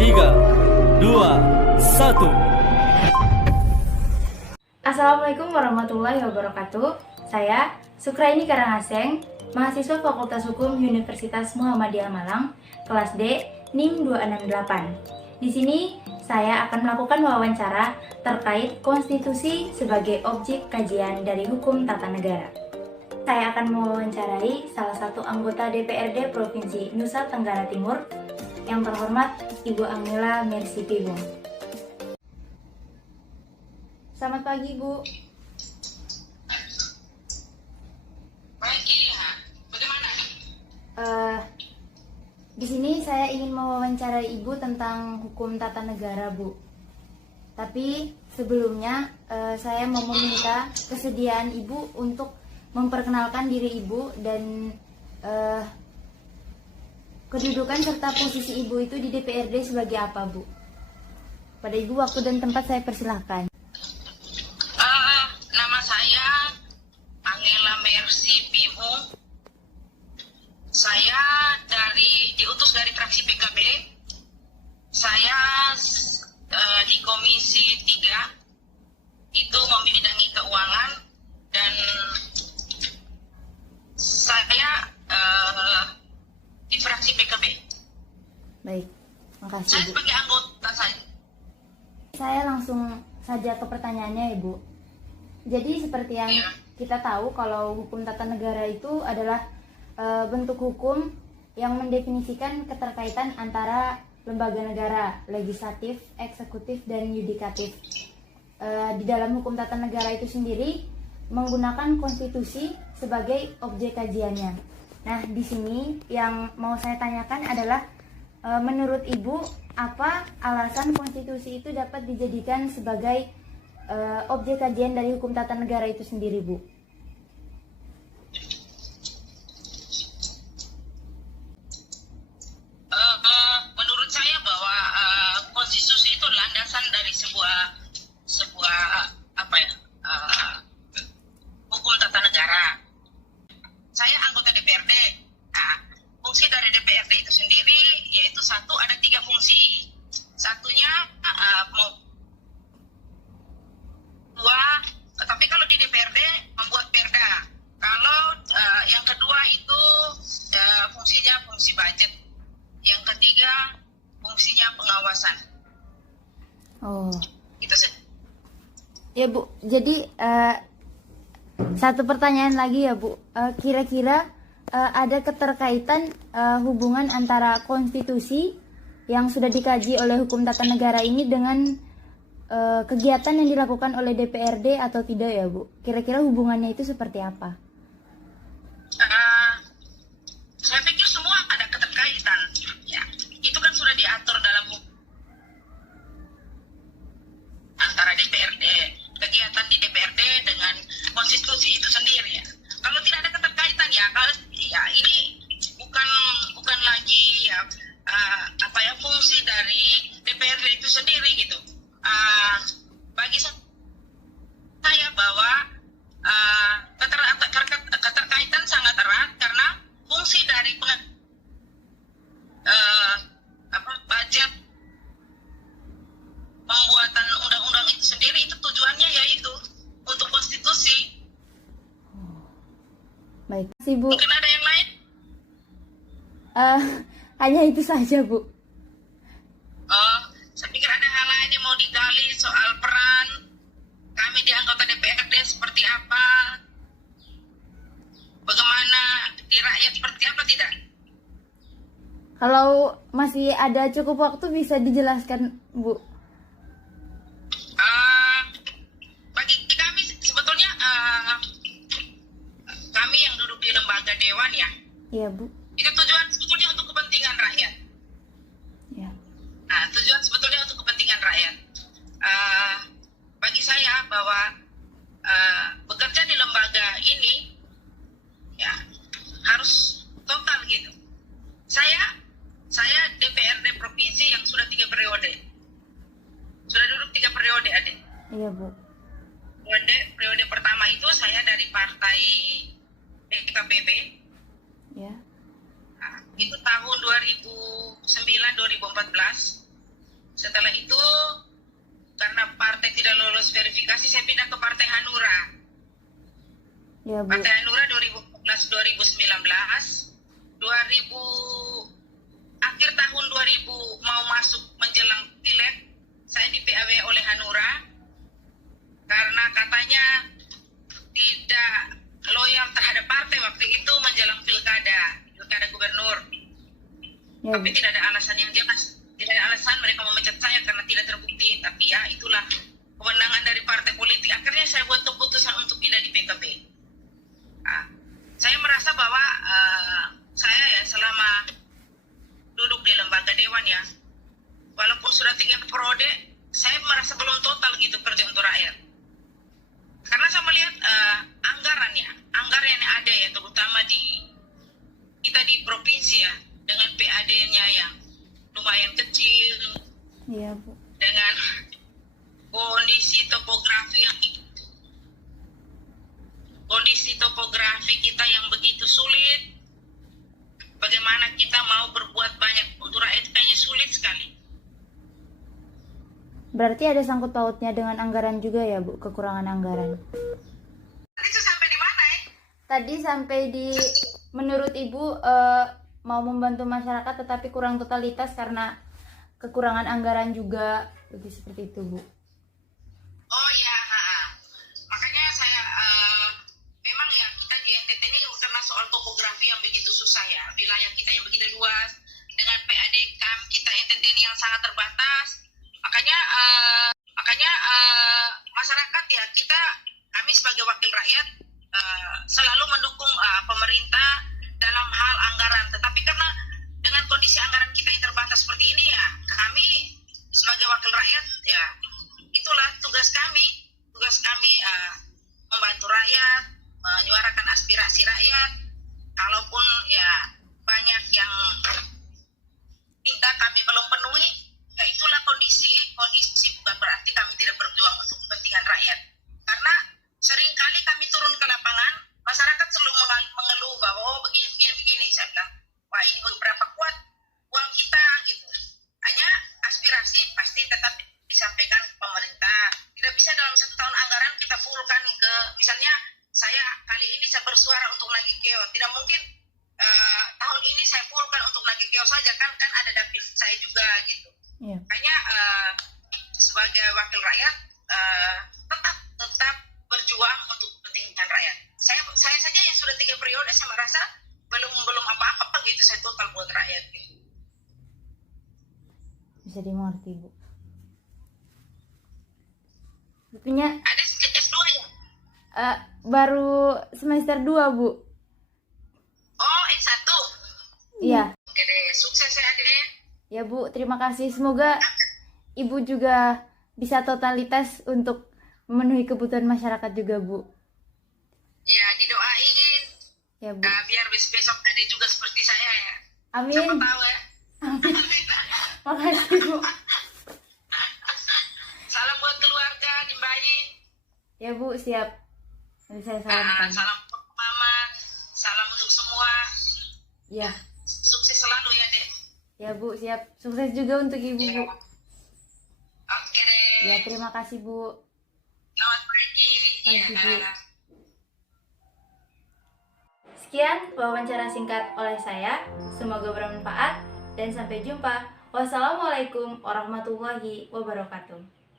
3, 2, 1. Assalamualaikum warahmatullahi wabarakatuh. Saya Sukraini Karangaseng, mahasiswa Fakultas Hukum Universitas Muhammadiyah Malang, kelas D, NIM 268. Di sini saya akan melakukan wawancara terkait konstitusi sebagai objek kajian dari hukum tata negara. Saya akan mewawancarai salah satu anggota DPRD Provinsi Nusa Tenggara Timur, yang terhormat Ibu Angela Mercy Pibung. Selamat pagi, Bu. Pagi ya, bagaimana? Di sini saya ingin mewawancarai Ibu tentang hukum tata negara, Bu. Tapi sebelumnya saya mau meminta kesediaan Ibu untuk memperkenalkan diri Ibu dan kedudukan serta posisi Ibu itu di DPRD sebagai apa, Bu? Pada Ibu waktu dan tempat saya persilahkan. Nama saya Angela Mercy Pibung. Saya diutus dari fraksi PKB. Saya di Komisi 3 itu membidangi keuangan, dan saya di fraksi PKB. Baik, makasih, Saya Bu. sebagai anggota saya. Saya langsung saja ke pertanyaannya, Ibu. Jadi seperti yang Iya. kita tahu, kalau hukum tata negara itu adalah bentuk hukum yang mendefinisikan keterkaitan antara lembaga negara, legislatif, eksekutif, dan yudikatif. Di dalam hukum tata negara itu sendiri menggunakan konstitusi sebagai objek kajiannya. Nah, di sini yang mau saya tanyakan adalah menurut Ibu, apa alasan konstitusi itu dapat dijadikan sebagai objek kajian dari hukum tata negara itu sendiri, Bu? Menurut saya bahwa konstitusi itu landasan dari sebuah apa ya, hukum tata negara. Saya anggota DPRD. Nah, fungsi dari DPRD itu sendiri yaitu satu, ada 3 fungsi. Satunya dua, tetapi kalau di DPRD membuat perda. Kalau yang kedua itu fungsinya fungsi budget. Yang ketiga fungsinya pengawasan. Oh, Itu ya, Bu. Jadi satu pertanyaan lagi ya, Bu. Kira-kira ada keterkaitan hubungan antara konstitusi yang sudah dikaji oleh hukum tata negara ini dengan kegiatan yang dilakukan oleh DPRD atau tidak ya, Bu? Kira-kira hubungannya itu seperti apa? saya pikir semua ada keterkaitan. Ya, itu kan sudah diatur dalam antara DPRD, kegiatan di DPRD dengan konstitusi itu sendiri. Ya. Kalau tidak ada keterkaitan ya, ini bukan lagi ya, fungsi dari DPRD itu sendiri gitu. Bagi saya bahwa keterkaitan sangat erat, karena fungsi dari budget, pembuatan undang-undang itu sendiri, itu tujuannya yaitu untuk konstitusi. Baik, terima kasih, Bu. Mungkin ada yang lain? Hanya itu saja, Bu. Saya pikir ada hal lain yang mau digali soal peran kami di anggota DPRD seperti apa, bagaimana di rakyat seperti apa, tidak? Kalau masih ada cukup waktu bisa dijelaskan, Bu. Bagi kami sebetulnya kami yang duduk di lembaga dewan ya, Iya, Bu. itu tujuan sebetulnya untuk kepentingan rakyat. Ya. Nah, tujuan sebetulnya untuk kepentingan rakyat. Bagi saya bahwa bekerja di lembaga ini ya harus total gitu. Saya DPRD provinsi yang sudah 3 periode. Sudah duduk 3 periode, Adik. Iya, Bu. Periode pertama itu saya dari partai PKPB. Ya. Nah, itu tahun 2009-2014. Setelah itu, karena partai tidak lolos verifikasi, saya pindah ke Partai Hanura. Ya, Bu. Partai Hanura 2014-2019, 2000 akhir tahun 2000 mau masuk menjelang pileg, saya di PAW oleh Hanura karena katanya tidak loyal terhadap partai waktu itu menjelang pilkada gubernur. Ya, Tapi Bu. tidak ada alasan yang jelas, tidak ada alasan mereka memecat saya karena tidak terbukti. Tapi ya itulah kewenangan dari partai politik. Akhirnya saya buat keputusan untuk pindah di PKB. Saya merasa bahwa saya ya selama duduk di lembaga dewan ya, walaupun sudah 3 periode, saya merasa belum total gitu kerja untuk rakyat. Karena saya melihat anggaran yang ada ya, terutama di kita di provinsi ya, dengan PAD-nya yang lumayan kecil, Iya, Bu. dengan kondisi topografi kita yang begitu sulit. Bagaimana kita mau berbuat banyak untuk rakyat kayaknya sulit sekali. Berarti ada sangkut pautnya dengan anggaran juga ya, Bu, kekurangan anggaran. Tadi itu sampai di mana ya? Tadi sampai di menurut Ibu mau membantu masyarakat tetapi kurang totalitas karena kekurangan anggaran juga, lebih seperti itu, Bu. Oh ya, makanya saya memang ya kita di NTT ini karena soal topografi yang begitu susah ya, wilayah kita yang begitu luas dengan PAD kita NTT ini yang sangat terbatas, makanya masyarakat ya kami sebagai wakil rakyat selalu mendukung pemerintah dalam hal anggaran, tetapi karena dengan kondisi anggaran kita yang terbatas seperti ini ya, kami sebagai wakil rakyat ya itulah tugas kami membantu rakyat, menyuarakan aspirasi rakyat. Kalaupun ya banyak yang minta kami belum penuhi, ya itulah kondisi bukan berarti kami tidak berjuang untuk kepentingan rakyat. Karena seringkali kami turun ke lapangan, masyarakat selalu mengeluh bahwa oh begini. Saya bilang, wah ini berapa kuat uang kita gitu. Hanya aspirasi pasti tetap disampaikan ke pemerintah. Tidak bisa dalam 1 tahun anggaran kita fullkan ke, misalnya saya kali ini saya bersuara untuk nagih keo. Tidak mungkin tahun ini saya fullkan untuk nagih keo saja, kan ada dapil saya juga gitu. Iya. Makanya sebagai wakil rakyat tetap berjuang untuk kepentingan rakyat. Saya saja yang sudah 3 periode saya merasa belum apa-apa gitu, saya total buat rakyat gitu. Bisa dimengerti, Bu. Punya Ada S2 ya? baru semester 2, Bu. Oh, S1. Iya. Oke deh, sukses ya deh. Ya, Bu, terima kasih. Semoga Ibu juga bisa totalitas untuk memenuhi kebutuhan masyarakat juga, Bu. Ya, didoain. Ya, Bu. Biar besok ada juga seperti saya ya. Amin. Siapa tahu ya. Makasih, Bu. Salam buat keluarga di Bali. Ya, Bu, siap. Nanti saya salamkan. Salam untuk mama, salam untuk semua. Ya. Sukses selalu ya deh. Ya, Bu, siap. Sukses juga untuk Ibu, Bu. Oke deh. Ya, terima kasih, Bu. Selamat pagi. Pagi, Bu. Sekian wawancara singkat oleh saya. Semoga bermanfaat dan sampai jumpa. Wassalamualaikum warahmatullahi wabarakatuh.